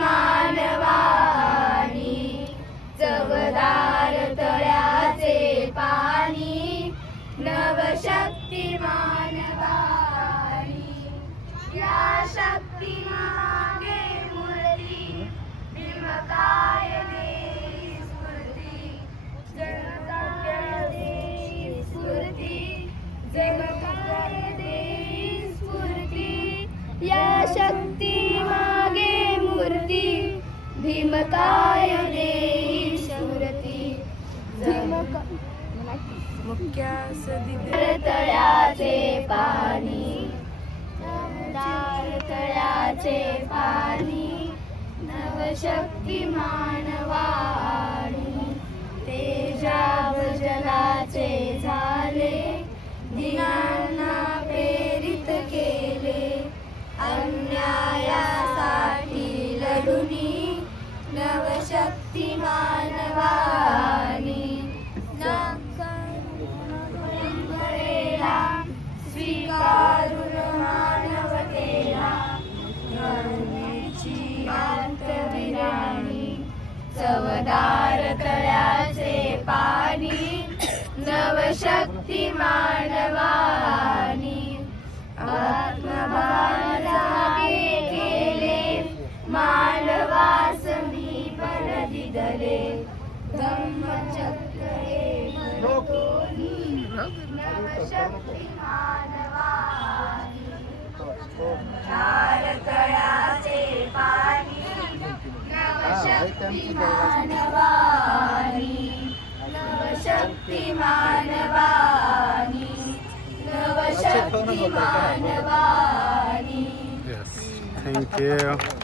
मानवानी, चवदार तळ्याचे पाणी, नवशक्ती मानवानी, या शक्ती मागे मूर्ती, भीमकाय देई स्फूर्ती, जगकाय देई स्फूर्ती, जगकाय देई स्फूर्ती, या शक्ती मागे मूर्ती, भीमकाय देई स्फूर्ती, तळ्याचे पाणी, तळ्याचे पाणी, नवशक्ती मानवाणी, तेजा जलाचे झाले, दिनांना प्रेरित केले, अन्यायासाठी लढुनी, नवशक्ती मानवानी, परंपरेला स्वीकारून मानवतेला, करुणेची अंतविराणी, चवदार तळ्याचे पाणी, नवशक्ती मानवानी, आत्मभान जागे केले, मानवास मी पण दिदले, धम्मचक्र हे भरतोनी, नवशक्ती मानवानी, चार तळ्याचे पाणी, Navshakti Manwani, Navshakti Manwani, Navshakti Manwani. Yes, thank you.